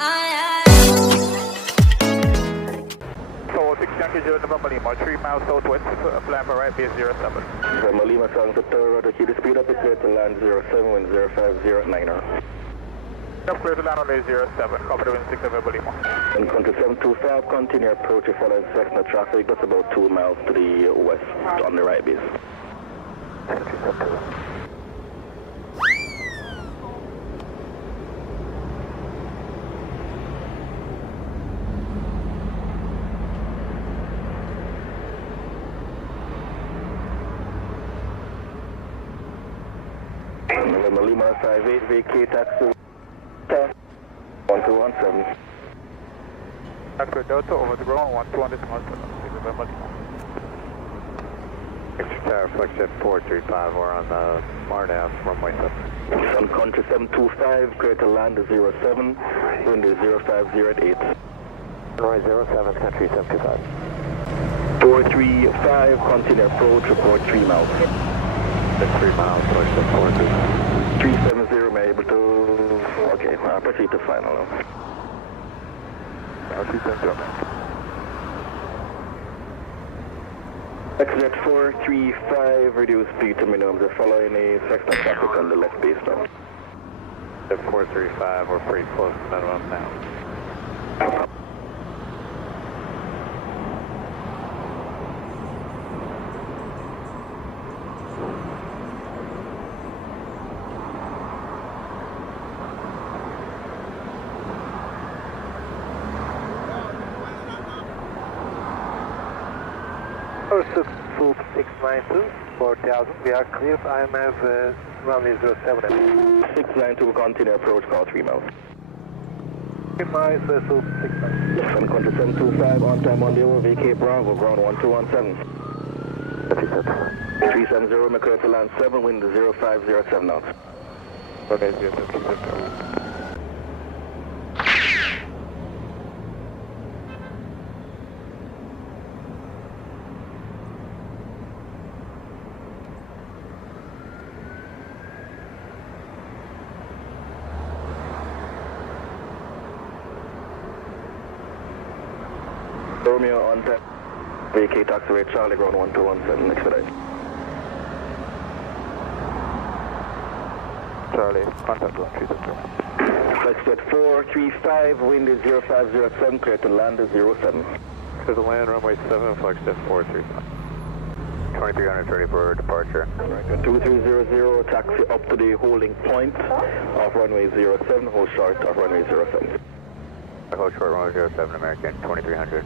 So 6 Yankee Joe, November Lima, 3 miles southwest, flying for right base 07. November Lima, sounds to third, keep the speed up, it's clear to land 07, wind 0509er. Up clear to land on 07, copy the wind 6 November Lima. And country 725, continue approach, following Cessna traffic, that's about 2 miles to the west, on the right base. November Lima 58, vacate taxi 1217. Accurate Delta over the ground, 1217, November Lima. Extra tower, flex jet 435, we're on the Marnav, runway 7. Sun country 725, clear to land 07, wind is 0508. Runway 07, country 725. 435, continue approach, report 3 miles. That's 3 miles, flex jet 435. 370, may I able to... Okay, I'll proceed to final now. I'll see you soon. Exit 435, reduce speed to minimum. They're following a Cessna traffic on the left base now. At 435, we're pretty close to minimum now. Swoop 692, 4000, we are clear for IMF runway 07. 692, continue approach, call 3 miles. 3 miles, Swoop 692. Yes, Sun country 725, on time on the over, VK Bravo, ground 1217. 370, make clear to land 7, wind 0507 knots. Okay, 07. Romeo on time, VK taxiway Charlie, ground 1217, expedite. Charlie, contact 1370. Flex jet 435, wind is 0507, clear to land 07. To the land, runway 7, flex jet 435. 2330 for departure. 2300, taxi up to the holding point of runway 07, hold short of runway 07. Hold short, runway 07, American, 2300.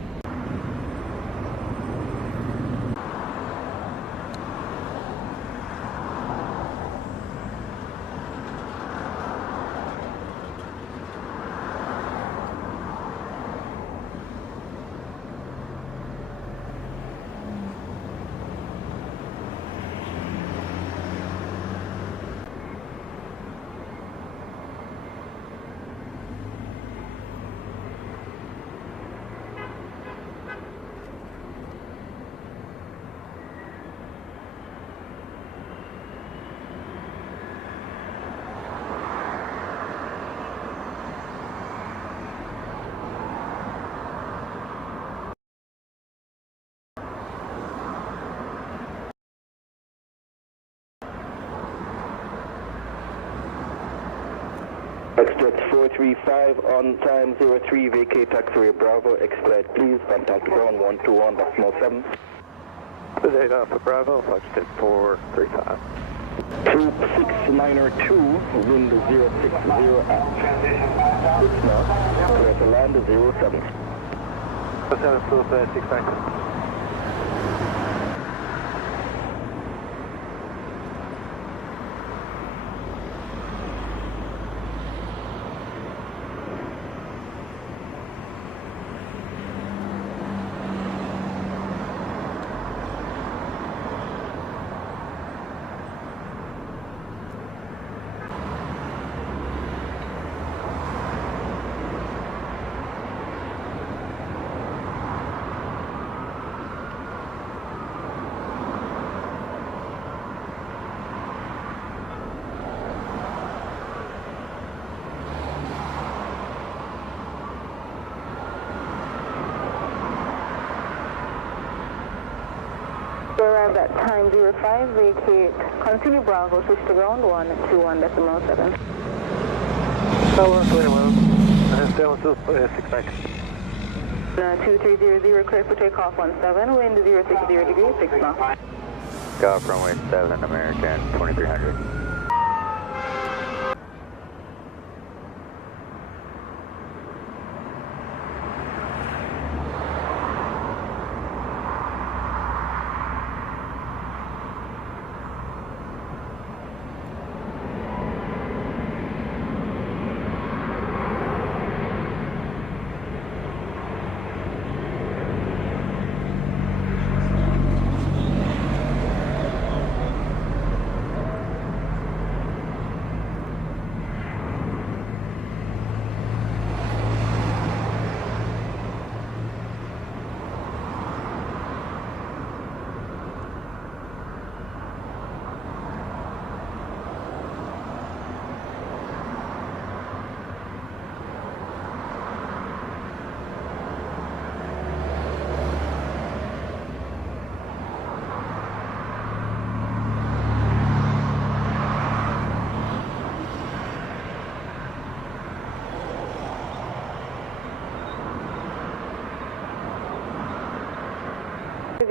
Exjet 435 on time 03, vacate taxiway Bravo, expedite please, contact ground 121, decimal 7. Today Alpha Bravo, flex jet 435. Swoop 692, wind 060 at 6 knots, clear to land 07. 07, Swoop 692. at time 05, vacate, continue Bravo, switch to ground 121.7. Tower 21, down to 69. 2300, clear for takeoff 17, wind 060 degrees, 6 knots. Go off runway 7, American, 2300.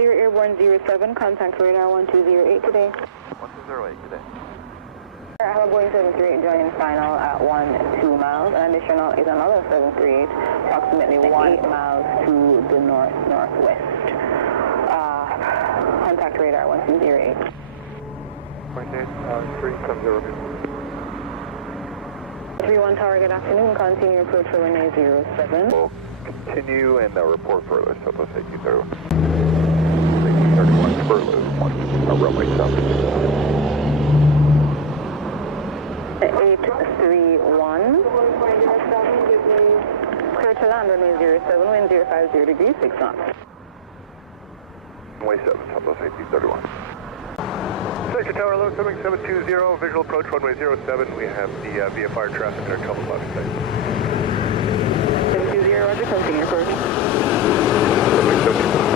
Airborne 07, contact radar 1208 today. 1208 today. I have a Boeing 738 joining final at 12 miles. An additional is another 738, approximately 1 miles to the northwest. Contact radar 1208. 31 Tower, good afternoon. Continue approach for runway 07. We'll continue and report further, so let's take you through. 31 furlough, runway 7. 831. Clear to land runway 07, wind 050 degrees, 6 knots. Runway 7, Southwest 1831. Station Tower, low Sunwing 720, visual approach runway 07. We have the VFR traffic at our couple lobby site. 720, roger, continue approach. Runway 7.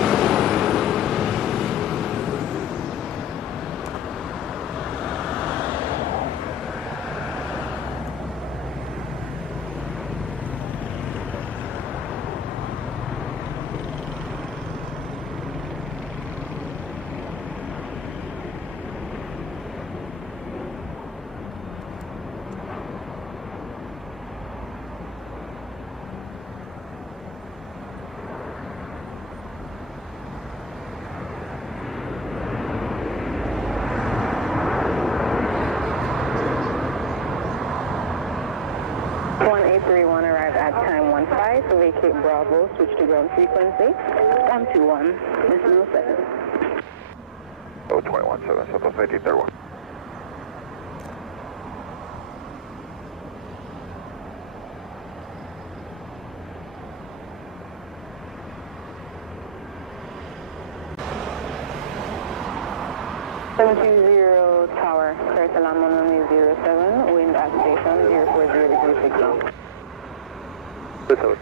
Arrive at time 15, so vacate Bravo, switch to ground frequency 121, decimal 7. 0217, Southwest 1831. Tower, clear to land on runway 07, wind at station 040 degrees 6 knots. This over.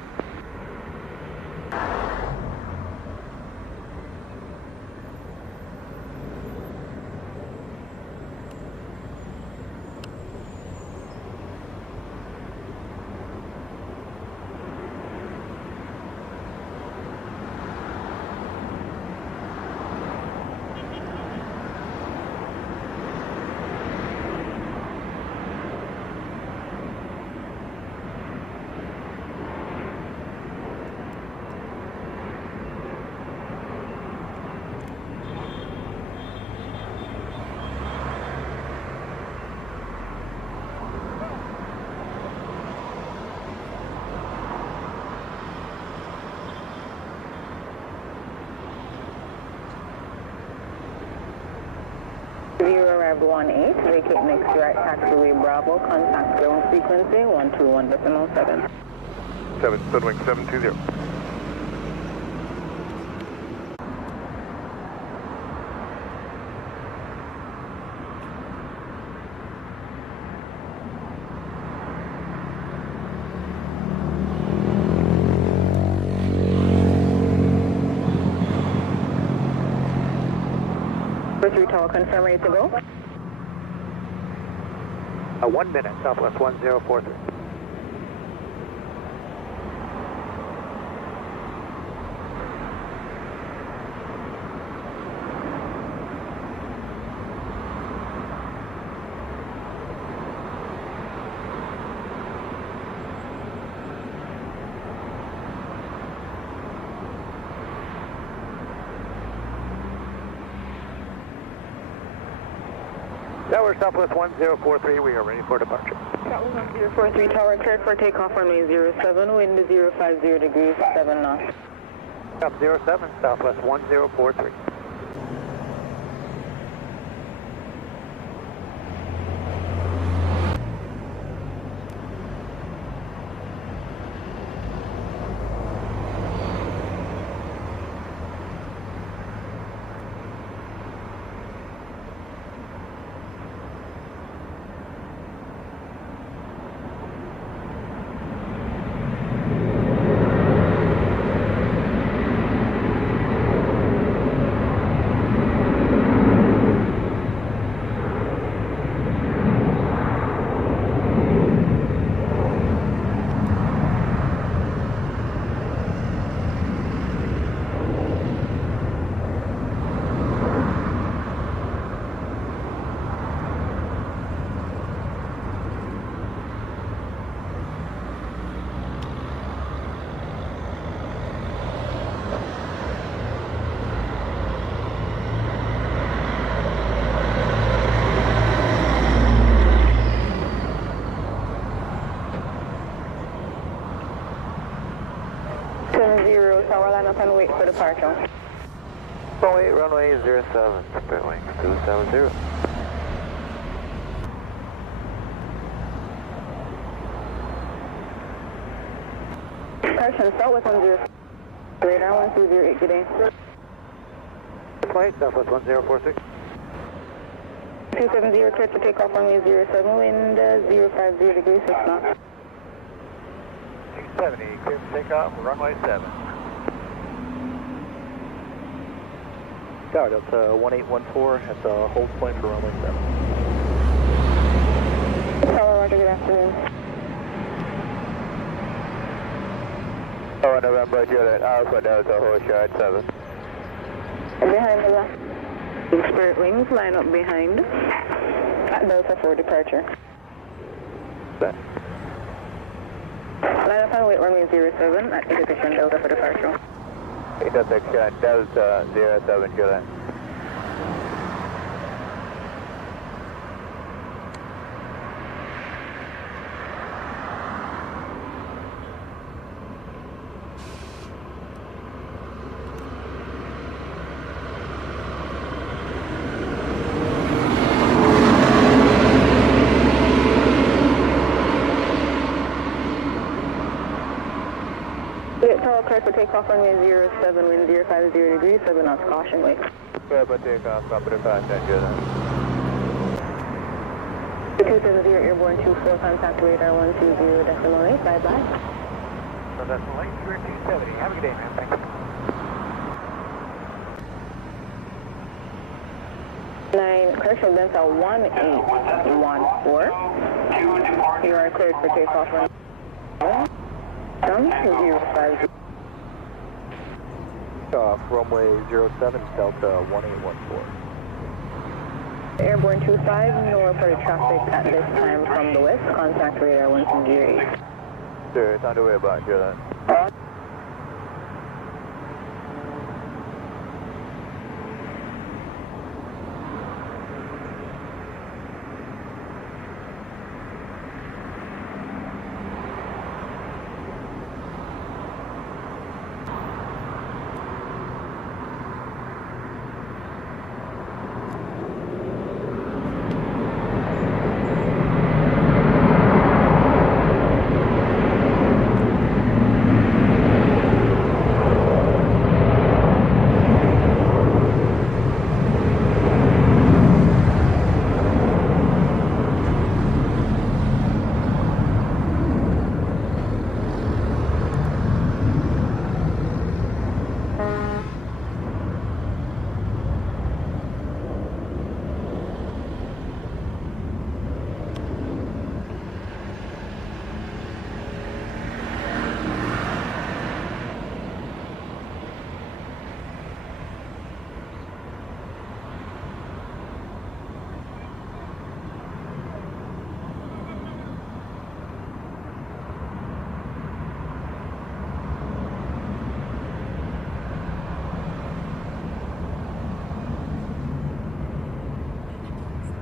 Arrived 18, vacate next right taxiway Bravo, contact ground frequency 121.7. 7, Sunwing 720. 43 Tower, confirm ready to go. 1 minute, Southwest 1043. Tower Southwest 1043, we are ready for departure. Southwest 1043 Tower, cleared for takeoff runway 07, wind 050 degrees, 7 knots. Up 07, Southwest 1043. Tower, line up and wait for departure. Runway 07, Sunwing 270. Correction, start with 10. Radar 1208, good day. Flight Southwest 1046. 270, cleared for takeoff runway 07, wind 050 degrees, 6 knots. 270, clear for takeoff, runway 7. Tower Delta 1814 at the hold point for runway 7. Tower, roger, good afternoon. Tower November, Juliet, Alpha Delta, hold short 7. Behind the left. Spirit wings, line up behind. At Delta for departure. Set. Line up and wait runway 07 at intersection Delta for departure. Intersection Delta 07, Juliet. Tower, cleared for takeoff runway 07, wind 050 degrees, 7 knots, caution wait. Clear for takeoff, proper departure, Juliet. 270, airborne 24, contact radar 120.8, bye-bye. So that's the late, you're 270. Have a good day, man. Thanks. 9, correction, Delta 1814. You are cleared for takeoff runway 050. Runway 07, Delta 1814. Airborne 25, no reported traffic at this time from the west. Contact radar 1208. Sure, it's on the way back, Juliet.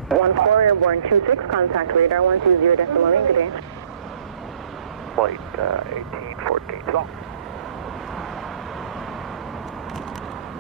14 airborne 26, contact radar 120.8, good day. Flight 1814, long.